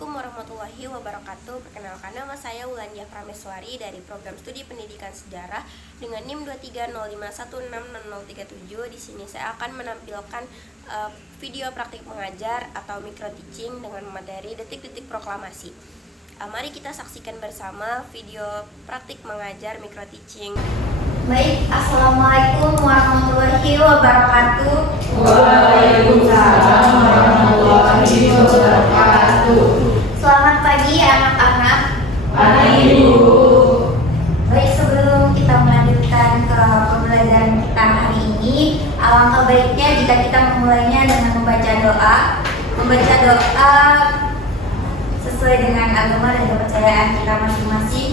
Assalamualaikum warahmatullahi wabarakatuh. Perkenalkan, nama saya Wulandia Prameswari dari Program Studi Pendidikan Sejarah dengan NIM 230516037. Di sini saya akan menampilkan video praktik mengajar atau micro teaching dengan materi detik-detik proklamasi. Mari kita saksikan bersama video praktik mengajar micro teaching. Baik, Assalamualaikum warahmatullahi wabarakatuh. Waalaikumsalam warahmatullahi wabarakatuh. Selamat pagi anak-anak. Pagi, Bu. Baik, sebelum kita melanjutkan ke pembelajaran kita hari ini, alangkah baiknya jika kita memulainya dengan membaca doa. Membaca doa sesuai dengan agama dan kepercayaan kita masing-masing.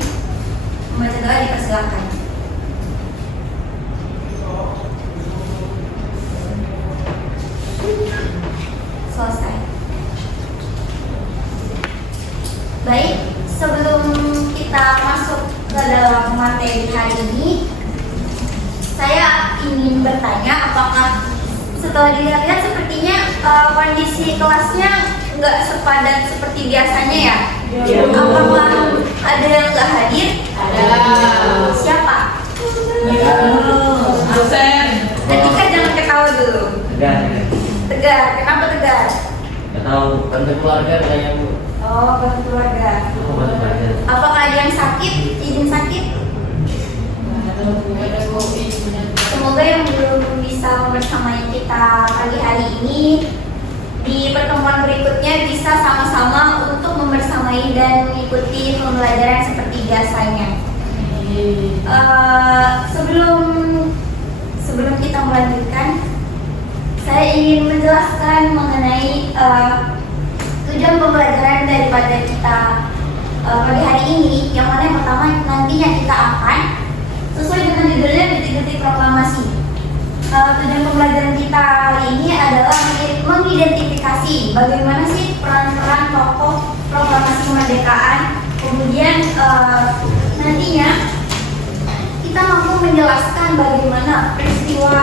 Membaca doa dipersilakan. Selesai. Baik, sebelum kita masuk ke dalam materi hari ini, saya ingin bertanya apakah setelah dilihat sepertinya kondisi kelasnya nggak sepadat seperti biasanya ya? Apakah ada yang nggak hadir? Ada. Siapa? Dosen. Ketika jangan ketawa dulu. Tegar, kenapa tegar? Gak tahu, bantu keluarga kayaknya, Bu. Oh, bantu keluarga. Bantu keluarga. Apakah ada yang sakit? Izin sakit? Semoga yang belum bisa membersamai kita pagi hari ini di pertemuan berikutnya bisa sama-sama untuk membersamai dan mengikuti pembelajaran seperti biasanya. Sebelum kita melanjutkan, saya ingin menjelaskan mengenai tujuan pembelajaran daripada kita pagi hari ini. Yang mana yang pertama nantinya kita akan sesuai dengan judulnya detik-detik proklamasi. Tujuan pembelajaran kita hari ini adalah mengidentifikasi bagaimana sih peran-peran tokoh proklamasi kemerdekaan. Kemudian nantinya kita mampu menjelaskan bagaimana peristiwa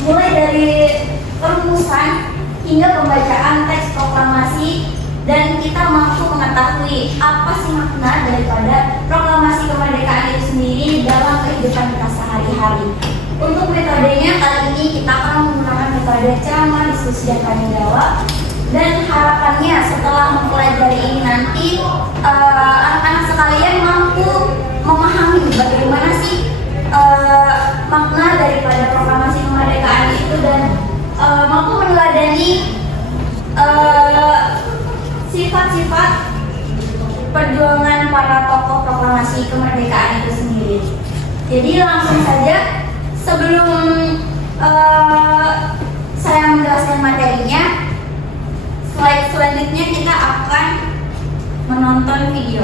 mulai dari perumusan hingga pembacaan teks proklamasi, dan kita mampu mengetahui apa sih makna daripada proklamasi kemerdekaan itu sendiri dalam kehidupan kita sehari-hari. Untuk metodenya kali ini kita akan menggunakan metode ceramah, diskusi, dan tanya jawab. Dan harapannya setelah mempelajari ini nanti anak-anak sekalian mampu memahami bagaimana sih makna daripada proklamasi kemerdekaan itu, dan mampu meneladani sifat-sifat perjuangan para tokoh proklamasi kemerdekaan itu sendiri. Jadi langsung saja, sebelum saya menjelaskan materinya, slide selanjutnya kita akan menonton video.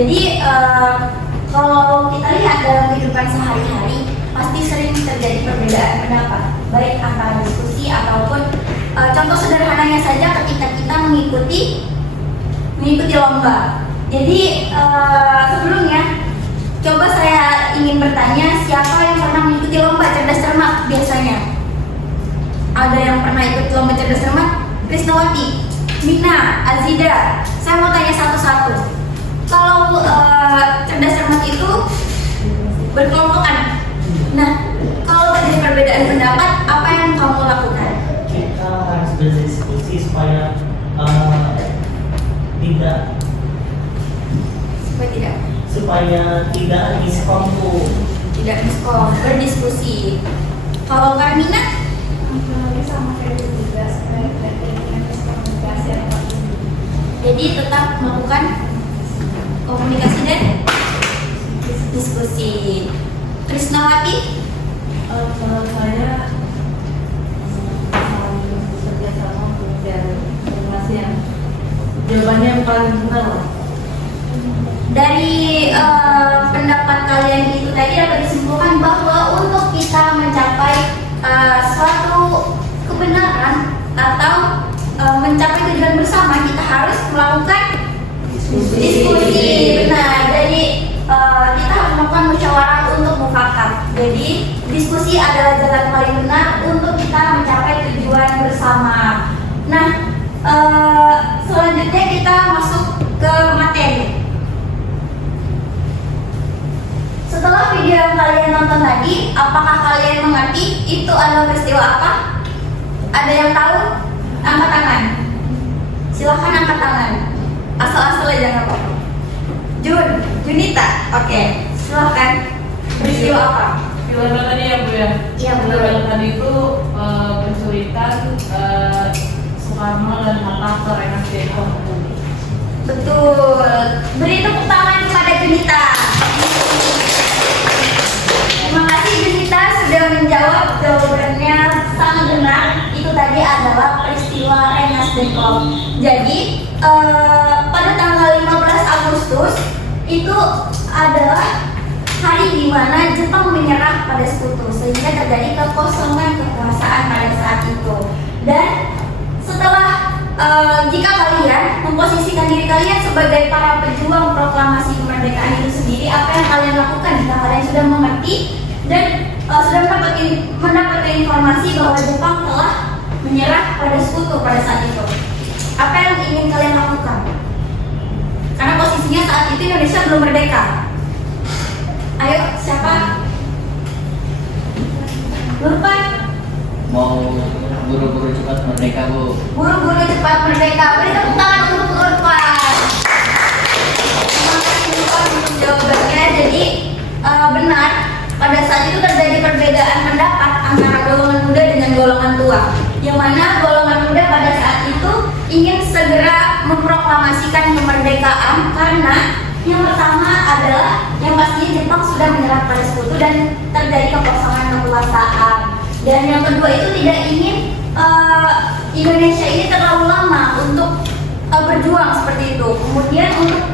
Jadi kalau kita lihat dalam kehidupan sehari-hari pasti sering terjadi perbedaan pendapat, baik antara diskusi ataupun contoh sederhananya saja ketika kita mengikuti lomba. Jadi sebelumnya coba saya ingin bertanya, siapa yang pernah mengikuti lomba cerdas cermat biasanya? Ada yang pernah ikut lomba cerdas cermat? Krisnawati, Mina, Azida. Saya mau tanya satu-satu. Kalau cerdas cermat itu berkelompokan. Nah, kalau terjadi perbedaan pendapat, apa yang kamu lakukan? Kita harus berdiskusi supaya tidak miskom. Tidak miskom, berdiskusi. Kalau Karmina? Sama kayak juga supaya komunikasi yang Jadi tetap melakukan komunikasi dan diskusi. Krisnawati? Kalau saya bekerja sama untuk mencari informasi yang jawabannya yang paling benar lah. Dari pendapat kalian itu tadi dapat disimpulkan bahwa untuk kita mencapai suatu kebenaran atau mencapai tujuan bersama, kita harus melakukan diskusi. Benar. Jadi kita harus melakukan musyawarah untuk mufakat. Jadi diskusi adalah jalan paling benar untuk kita mencapai tujuan bersama. Nah, selanjutnya kita masuk ke materi. Setelah video yang kalian tonton tadi, apakah kalian mengerti itu adalah peristiwa apa? Ada yang tahu? Angkat tangan. Silahkan angkat tangan. Asal-asal aja nggak apa-apa. Junita, oke. Silahkan. Peristiwa apa? Film tadi ya Bu ya? Iya, betul. Film tadi itu penculikan Soekarno dan Hatta ke Rengas Dengklok. Betul. Beri tepuk tangan kepada Junita. Terima kasih Junita sudah menjawab jawabannya sangat benar. Itu tadi adalah peristiwa Rengas Dengklok. Jadi pada tanggal 15 Agustus itu adalah hari di mana Jepang menyerah pada sekutu, sehingga terjadi kekosongan kekuasaan pada saat itu. Dan setelah jika kalian memposisikan diri kalian sebagai para pejuang proklamasi kemerdekaan itu sendiri, apa yang kalian lakukan jika kalian sudah mengerti dan sudah mendapatkan informasi bahwa Jepang telah menyerah pada sekutu pada saat itu? Apa yang ingin kalian lakukan? Karena posisinya saat itu Indonesia belum merdeka. Ayo, siapa? Lurpan? Mau buru-buru cepat merdeka, Bu. Buru-buru cepat merdeka. Beri tepuk tangan untuk Lurpan. Terima kasih Lurpan untuk jawabannya. Jadi benar, pada saat itu terjadi perbedaan pendapat antara golongan muda dengan golongan tua, yang mana golongan muda pada saat itu ingin segera memproklamasikan kemerdekaan karena yang pertama adalah yang pastinya Jepang sudah menyerah pada sekutu dan terjadi kekosongan kekuasaan. Dan yang kedua itu tidak ingin Indonesia ini terlalu lama untuk berjuang seperti itu. Kemudian untuk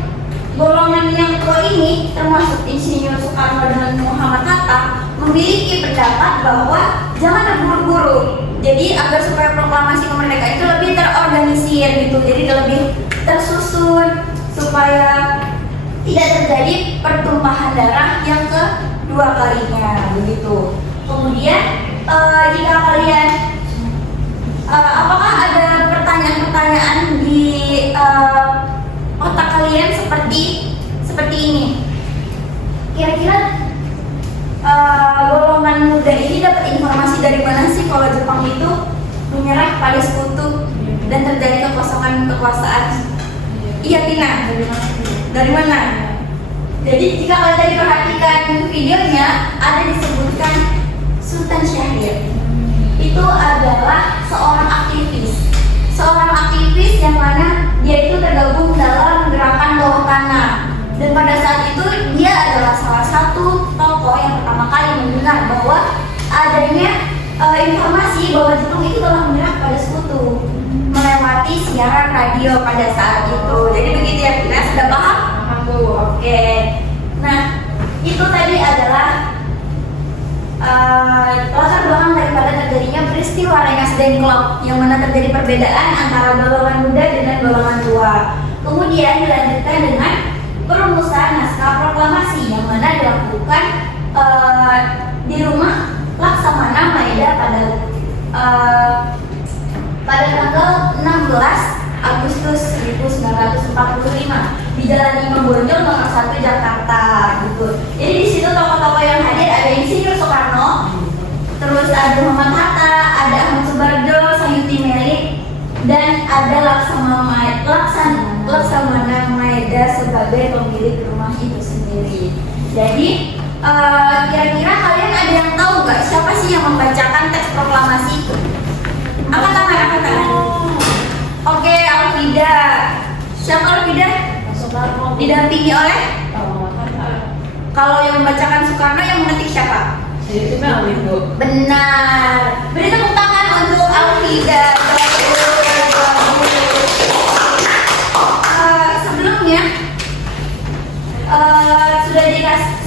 golongan yang tua ini termasuk Insinyur Soekarno dengan Muhammad Hatta memiliki pendapat bahwa jangan terburu-buru. Jadi agar supaya proklamasi kemerdekaan itu lebih terorganisir gitu, jadi lebih tersusun supaya tidak terjadi pertumpahan darah yang kedua kalinya begitu. Kemudian jika kalian apakah ada pertanyaan-pertanyaan di otak kalian seperti ini? Kira-kira golongan muda ini dapat informasi dari mana sih kalau Jepang itu menyerah pada sekutu dan terjadi kekosongan kekuasaan? Iya, Tina. Dari mana? Jadi jika kalian tadi perhatikan videonya, ada disebutkan Sultan Syahrir. Itu adalah seorang aktivis yang mana dia itu tergabung dalam gerakan bawah tanah. Dan pada saat itu dia adalah salah satu tokoh yang pertama kali mendengar bahwa adanya informasi bahwa Jepang itu telah menyerah pada sekutu melewati siaran radio pada saat itu. Jadi begitu ya, kita sudah paham? Paham Bu. Oke. Nah, itu tadi adalah latar belakang daripada terjadinya peristiwa Rengas Dengklok, yang mana terjadi perbedaan antara golongan muda dengan golongan tua. Kemudian dilanjutkan dengan perumusan naskah proklamasi yang mana dilakukan di rumah Laksamana Maeda pada tanggal 16 Agustus 1945 di Jalan Imam Bonjol nomor 1 Jakarta gitu. Jadi di situ tokoh-tokoh yang hadir ada Insinyur Soekarno, terus ada Muhammad Hatta, ada Ahmad Subarjo, Sayuti Melik, dan ada Laksamana Maeda sebagai pemilik rumah itu sendiri. Jadi kira-kira kalian ada yang tahu nggak siapa sih yang membacakan teks proklamasi itu? Angkat tangan, angkat tangan. Oke, Alvida. Siapa Alvida? Soekarno. Didampingi oleh? Hatta. Kalau yang membacakan Soekarno, yang mengetik siapa? Jadi itu itu. Benar. Beri tepuk tangan untuk Alvida. Sebelumnya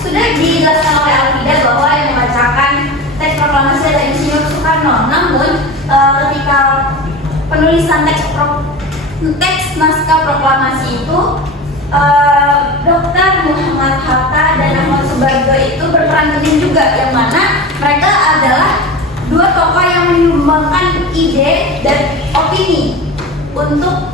sudah dijelaskan oleh Alvida bahwa yang membacakan teks proklamasi adalah Insinyur Soekarno. Namun ketika penulisan teks naskah proklamasi itu Dr. Muhammad Hatta dan Ahmad Subarjo itu berperan penting juga, yang mana mereka adalah dua tokoh yang menyumbangkan ide dan opini untuk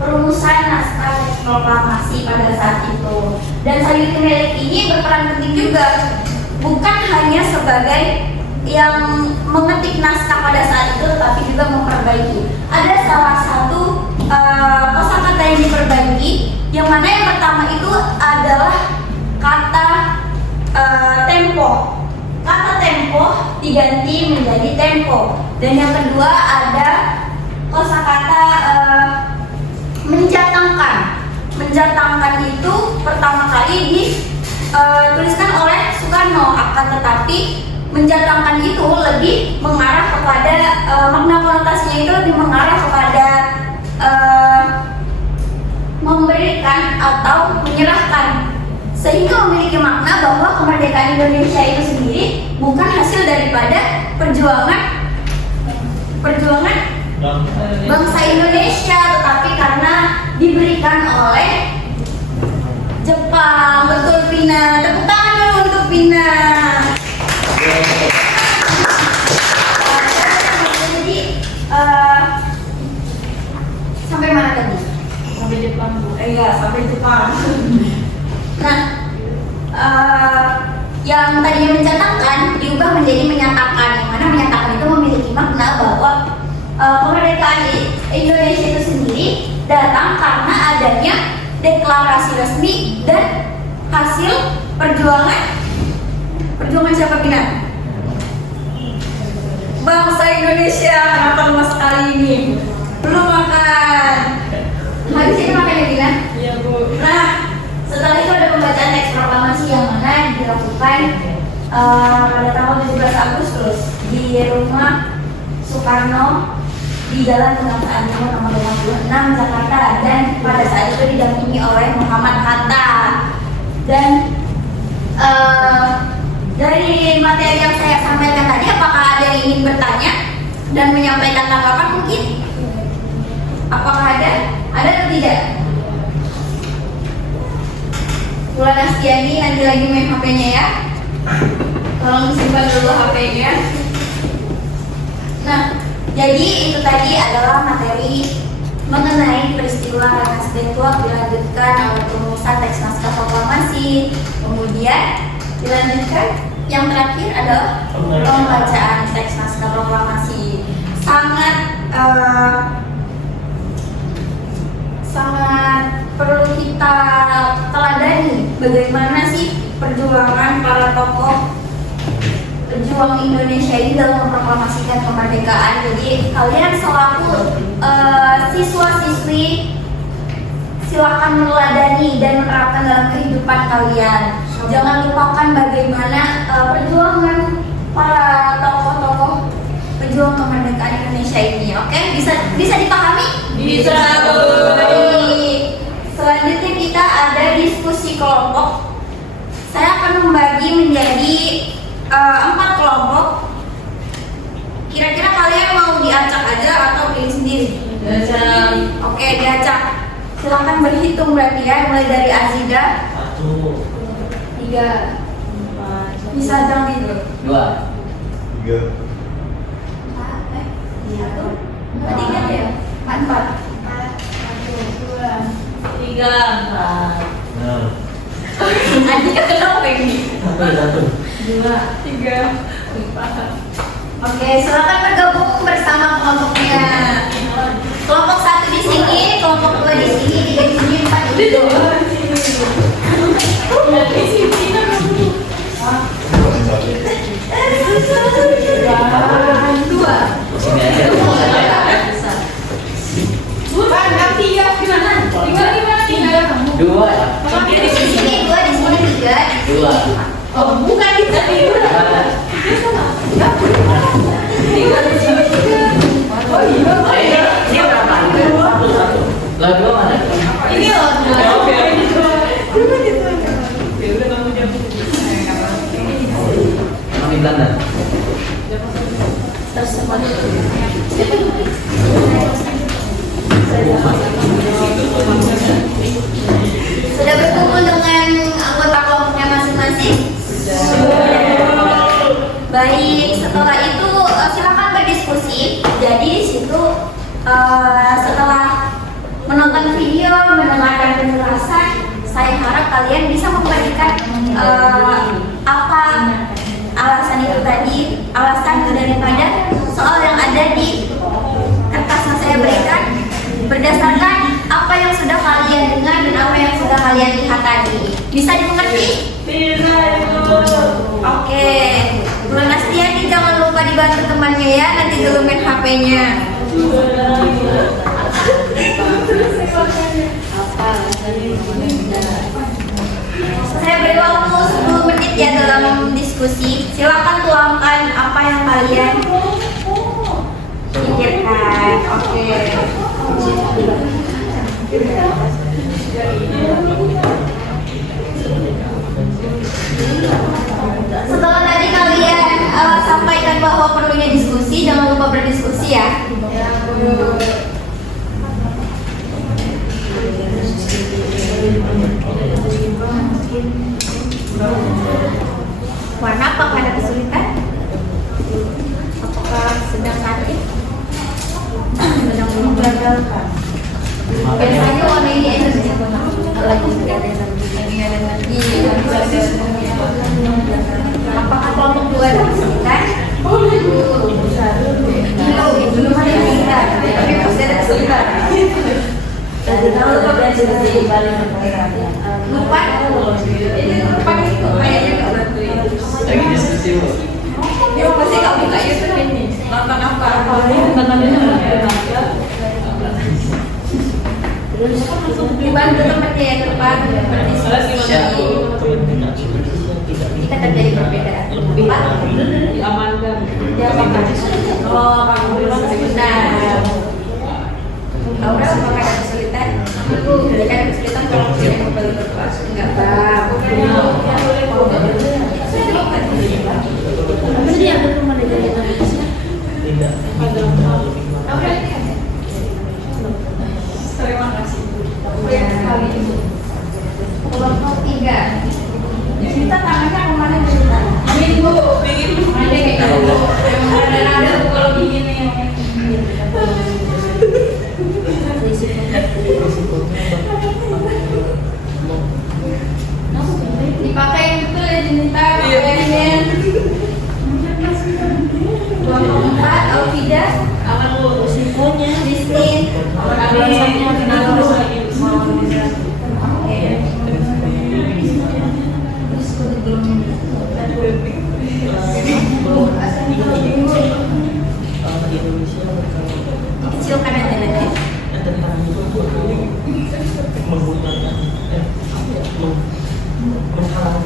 perumusan naskah teks proklamasi pada saat itu. Dan Sayuti Melik ini berperan penting juga, bukan hanya sebagai yang mengetik naskah pada saat itu, tetapi juga memperbaiki. Ada salah satu kosakata yang diperbaiki, yang mana yang pertama itu adalah kata tempo. Kata tempo diganti menjadi tempo. Dan yang kedua ada kosakata menjatangkan. Menjatangkan itu pertama kali dituliskan oleh Soekarno, akan tetapi menjatangkan itu lebih mengarah kepada makna konotasinya itu lebih mengarah kepada memberikan atau menyerahkan, sehingga memiliki makna bahwa kemerdekaan Indonesia itu sendiri bukan hasil daripada perjuangan bangsa Indonesia, tetapi karena diberikan oleh Jepang. Betul, Pina. Tepuk tangan dulu untuk Pina. Jadi sampai mana tadi? Sampai Jepang, Bu. Iya, sampai Jepang. Nah, yang tadinya mencatatkan diubah menjadi menyatakan, yang mana menyatakan itu memiliki makna bahwa kemerdekaan Indonesia itu sendiri datang karena adanya deklarasi resmi dan hasil perjuangan siapa, Bina? Bangsa Indonesia. Kenapa lemas sekali ini? Belum makan. Habis ini makan ya, Bina? Iya, Bu. Nah, setelah itu ada pembacaan teks proklamasi yang mana dilakukan pada tanggal 17 Agustus di rumah Soekarno di Jalan Kebangsaan Timur nomor 56 Jakarta, dan pada saat itu didampingi oleh Muhammad Hatta. Dan dari materi yang saya sampaikan tadi, apakah ada yang ingin bertanya dan menyampaikan tanggapan mungkin? Apakah ada? Ada atau tidak? Bulan Astiani nanti lagi main HP-nya ya. Tolong simpan dulu HP-nya. Nah, jadi itu tadi adalah materi mengenai peristiwa Rengas Dengklok, dilanjutkan oleh perumusan teks naskah proklamasi, kemudian dilanjutkan yang terakhir adalah pembacaan teks naskah proklamasi. Sangat perlu kita teladani bagaimana sih perjuangan para tokoh pejuang Indonesia ini dalam memproklamasikan kemerdekaan. Jadi kalian selaku siswa-siswi silakan meneladani dan menerapkan dalam kehidupan kalian. Jangan lupakan bagaimana perjuangan para tokoh-tokoh pejuang kemerdekaan Indonesia ini. Oke, bisa dipahami? Bisa. Selanjutnya kita ada Jadi 4 kelompok. Kira-kira kalian mau diacak aja atau pilih sendiri? Oke, diacak. Silahkan berhitung berarti ya, mulai dari Azida. 1, 3. Bisa jangan gitu. 2. 3. 3 ya? 4. 3. 6, Azida kenapa ini? 1. 2. 3. 4. Oke, silakan bergabung bersama kelompoknya. Kelompok 1 di sini, kelompok 2 di sini, 3 di sini, 4 di situ. Dua. Sini aja. Bukan, nanti ya gimana? Tinggal 2 ya. Di sini 2, di sini 3. 2. Oh, bukan kita tidur. Oh iya. Dia berapa? 1. Lah 2 mana? Ini loh. Oke. Ya udah kamu jawab. Kami Belanda. Sudah berkumpul dengan anggota kelompoknya masing-masing? Baik, setelah itu silakan berdiskusi. Jadi di situ setelah menonton video, mendengarkan penjelasan, saya harap kalian bisa memberikan apa alasan itu tadi, alasan daripada soal yang ada di kertas yang saya berikan berdasarkan apa yang sudah kalian dengar dan apa yang sudah kalian lihat tadi. Bisa dimengerti? Bisa itu. Oke. Bu Nastiani jangan lupa dibantu temannya ya, nanti dulumin HP-nya. Saya beri waktu 10 menit ya dalam diskusi. Silakan tuangkan apa yang kalian pikirkan. Oke. Setelah tadi kalian sampaikan bahwa perlunya diskusi, jangan lupa berdiskusi ya. Warna apakah ada kesulitan? Apakah sedang sakit? Sedang menggagalkan? Biasanya warna ini energi lagi tidak ada energi. Apakah kelompok 2 ada kesulitan? Belum ada kesulitan, tapi pasti ada kesulitan. Lupa? Ini lupa itu kayaknya nggak bantuin. Lagi diskusi Bu. Ya pasti nggak buka YouTube ini. Nonton apa? Dibantu temannya ya ke depan berdiskusi. Kita terjadi perbedaan. Pak? Diamankan. Diamankan. Oh, kamu bilang sebentar. Aura, apakah ada kesulitan? Jika ada kesulitan, tolong kirim kembali ke kelas. Enggak, Pak. Ini yang belum ada jadi Tidak. Aura, ini ada. Terima kasih. Keren sekali. Kelompok 3. Cerita tangannya kemana cerita? Dingin Bu, dingin. Ada kayak gitu. Emang ada kalau dingin yang dipakai yang betul ya Dinita. Pakaiannya. Kelompok 4, Alfida. aman Bu, risikonya. Disney. Dikecilkan aja nanti. Tentang itu menggunakan menghalang.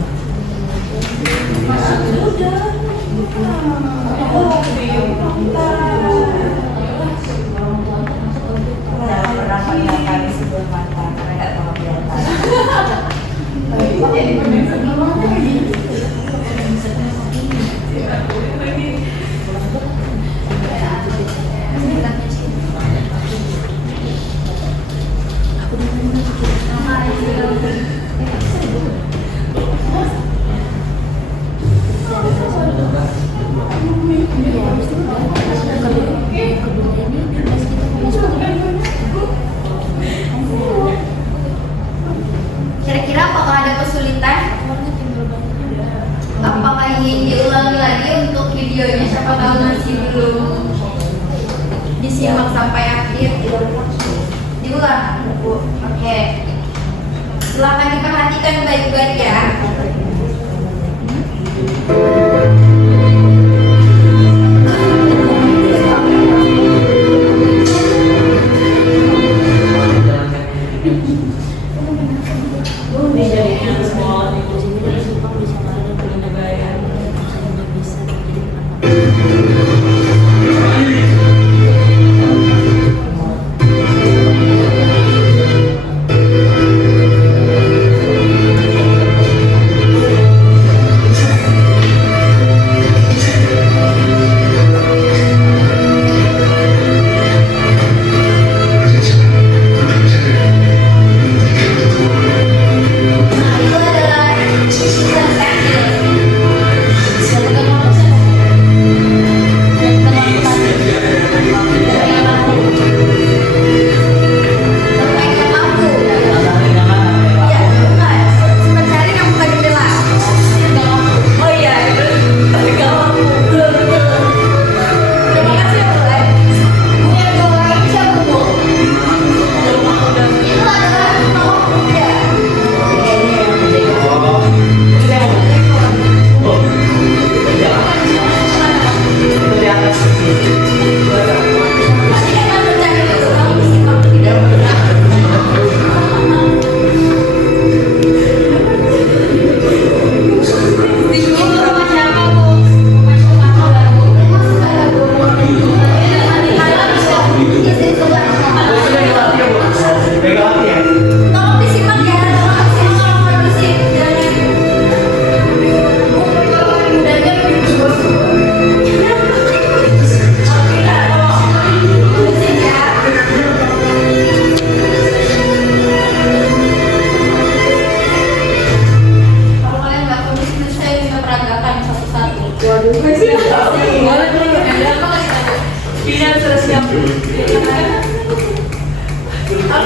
Kira-kira apakah ada kesulitan? Apakah ingin diulangi lagi untuk videonya? Siapa tahu masih belum disimak sampai akhir. Diulang, Bu. Oke. Silakan diperhatikan baik-baik ya.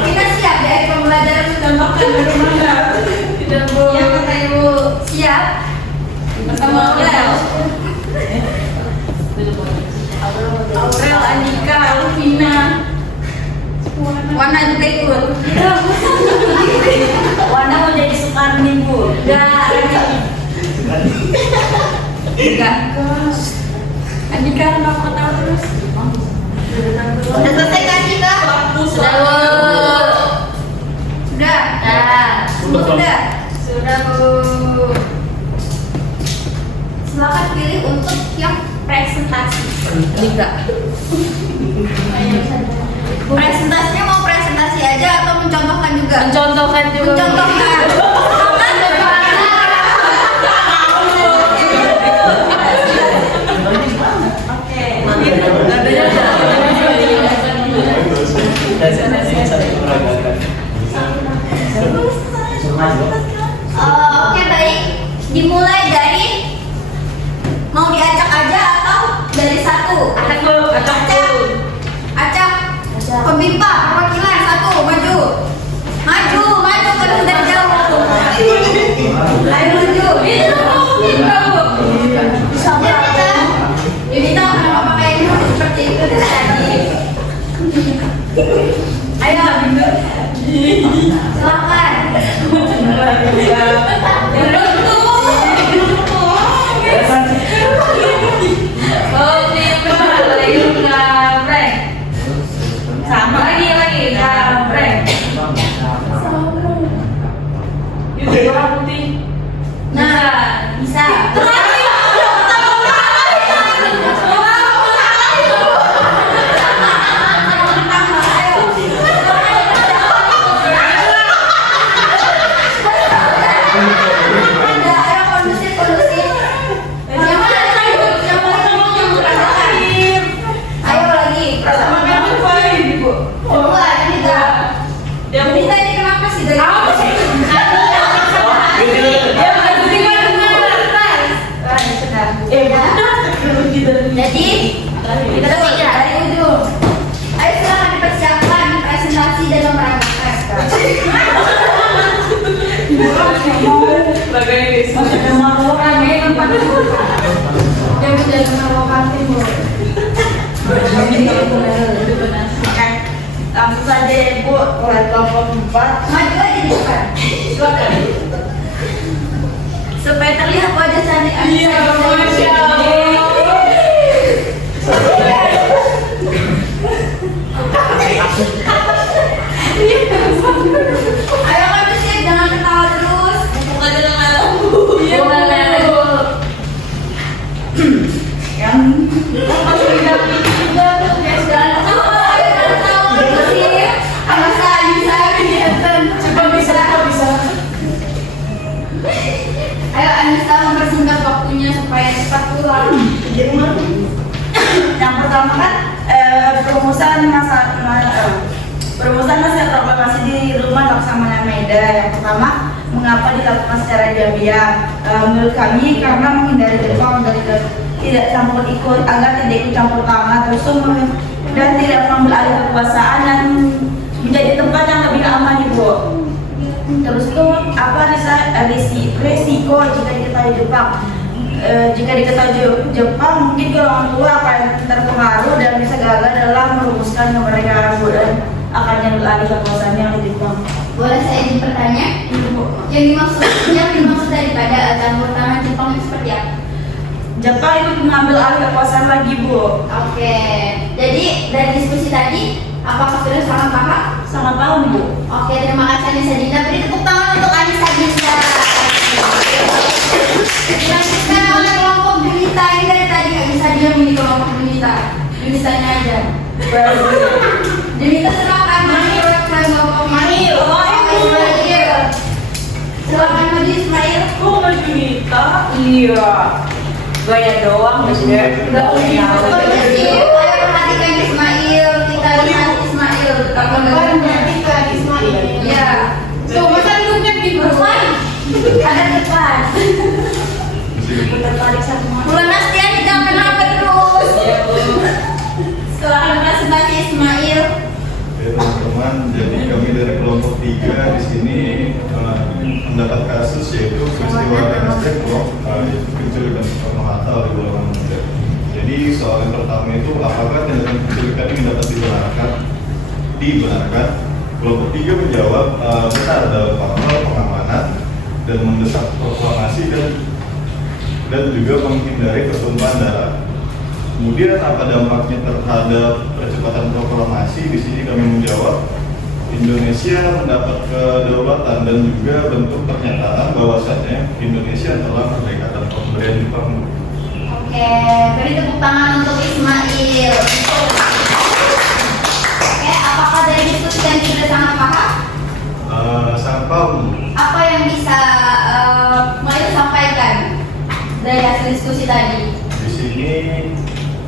Kita siap ya di pembelajaran sudah makan dari mana? Tidak Bu. Yang kata Ibu siap bersama Aurel. Aurel, Andika, Alvina, Wana juga ikut. Wana mau jadi Soekarni, Bu. Enggak. Andika kenapa tahu terus? Udah selesai kan kita? Sudah Bu. Sudah. Sudah. Sudah Bu. Silakan pilih untuk yang presentasi. Enggak. Presentasinya mau presentasi aja atau mencontohkan juga? Mencontohkan juga. Mencontohkan. Oke, baik. Dimulai dari mau diacak aja atau dari satu? Acak. Pembimpa perwakilan satu maju. Maju karena sudah jauh. Ayo maju. Yunita kenapa pakai ini seperti itu dari tadi? Ayo, silakan. Sama lagi kampret. Nah, bisa. dari Jadi kita dari ujung. Ayo silakan dipersiapkan presentasi dan memeragakan. Langsung saja ya Bu, mulai kelompok 4. Maju aja di depan. Silakan. Supaya terlihat wajah cantik Anda. Ayo kan siap, jangan ketawa terus. Bukan dengan malammu. Yang Ayo Anissa mempersingkat waktunya supaya cepat pulang. yang pertama kan perumusan masa proklamasi di rumah Laksamana Medan. Yang pertama, mengapa dilakukan secara diam-diam? Menurut kami karena menghindari Jepang dari tidak campur ikut agar tidak ikut campur tangan dan tidak mengambil alih kekuasaan dan menjadi tempat yang lebih aman Ibu. Terus itu apa resiko jika diketahui Jepang? Jika diketahui Jepang, mungkin golongan tua akan terpengaruh dan bisa gagal dalam merumuskan kemerdekaan dan akan diambil alih kekuasaannya oleh Jepang. Boleh saya izin bertanya? Yang dimaksud daripada campur tangan Jepang itu seperti apa? Jepang itu mengambil alih kekuasaan lagi Bu. Oke, jadi dari diskusi tadi, apakah sudah sangat paham? Sangat paham Bu. Oke, terima kasih Anissa Dinda. Beri tepuk tangan untuk Anissa Dinda. Dilanjutkan oleh kelompok Dunita. Ini dari tadi nggak bisa diam ini kelompok Dunita. Dunitanya aja. Dunita silakan menjelaskan kelompok Ismail. Ismail. Silakan maju Ismail. Oh, Mas Junita? Iya. Gaya doang, Mas ya. Ayo perhatikan Ismail. Kita lihat Ismail. Tetap perhatikan Ismail. Iya. Tuh, masa duduknya di depan? Ada depan. Bulan Nastiani jangan kenapa terus. Silakan presentasi Ismail. Oke teman-teman, jadi kami dari kelompok 3 di sini mendapat kasus yaitu peristiwa Rengas Dengklok, yaitu penculikan Soekarno-Hatta oleh golongan muda. Jadi soal yang pertama itu apakah tindakan penculikan ini dapat dibenarkan? Kelompok 3 menjawab benar dalam hal pengamanan dan mendesak proklamasi dan juga menghindari pertumpahan darah. Kemudian apa dampaknya terhadap percepatan proklamasi? Di sini kami menjawab Indonesia mendapat kedaulatan dan juga bentuk pernyataan bahwasannya Indonesia telah merdeka dari pemberian Jepang. Oke, beri tepuk tangan untuk Ismail. Oke, apakah dari diskusi yang sudah sangat paham? Sangat paham. Apa yang bisa Ismail sampaikan dari hasil diskusi tadi? Di sini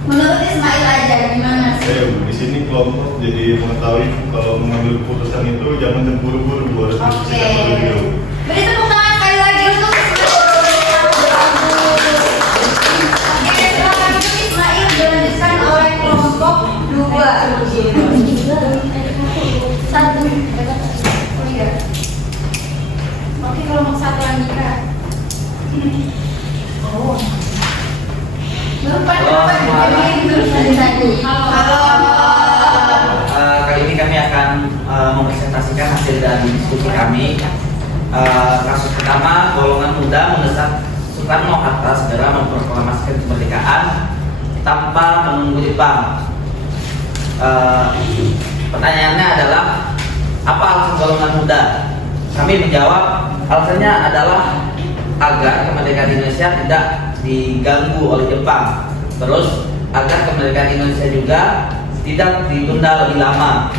Menurut Ismail aja gimana sih? di sini kelompok jadi mengetahui kalau mengambil keputusan itu jangan buru-buru, harus Oke. diskusikan dulu. Beri tepuk tangan sekali lagi untuk Ismail. Oke, silakan untuk Ismail dilanjutkan oleh kelompok 2. Satu. Oh iya. Oke, kelompok 1 Andika. Oh. Halo. Kali ini kami akan mempresentasikan hasil dari diskusi kami. Kasus pertama, golongan muda mendesak Soekarno-Hatta segera memproklamasikan kemerdekaan tanpa menunggu Jepang. Pertanyaannya adalah apa alasan golongan muda? Kami menjawab alasannya adalah agar kemerdekaan Indonesia tidak diganggu oleh Jepang, terus agar kemerdekaan Indonesia juga tidak ditunda lebih lama.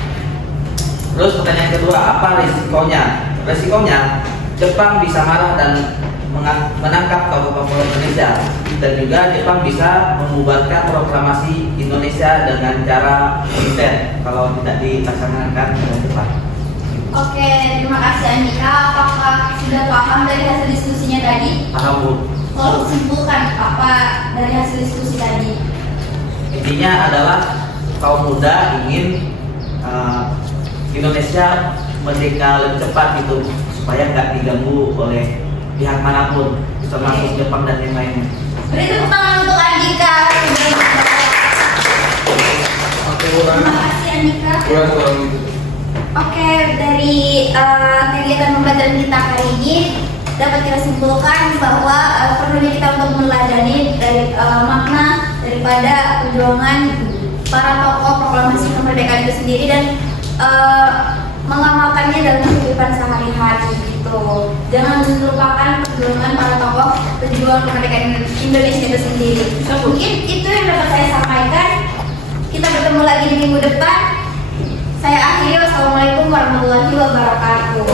Terus pertanyaan kedua, apa risikonya? Risikonya Jepang bisa marah dan menangkap tokoh-tokoh Indonesia, dan juga Jepang bisa membubarkan proklamasi Indonesia dengan cara militer kalau tidak dilaksanakan oleh Jepang. Oke, terima kasih Andika. Apakah sudah paham dari hasil diskusinya tadi? Paham Bu? Tolong simpulkan apa dari hasil diskusi tadi. Intinya adalah kaum muda ingin Indonesia merdeka lebih cepat gitu, supaya nggak diganggu oleh pihak manapun, termasuk Jepang dan yang lainnya. Beri tepuk tangan untuk Andika. Terima kasih Andika. Oke, dari kegiatan pembelajaran kita hari ini dapat kita simpulkan bahwa perlunya kita untuk meneladani dari makna daripada perjuangan para tokoh proklamasi kemerdekaan itu sendiri dan mengamalkannya dalam kehidupan sehari-hari gitu. Jangan lupakan perjuangan para tokoh pejuang kemerdekaan Indonesia itu sendiri. Mungkin itu yang dapat saya sampaikan. Kita bertemu lagi di minggu depan. Saya akhiri, wassalamualaikum warahmatullahi wabarakatuh.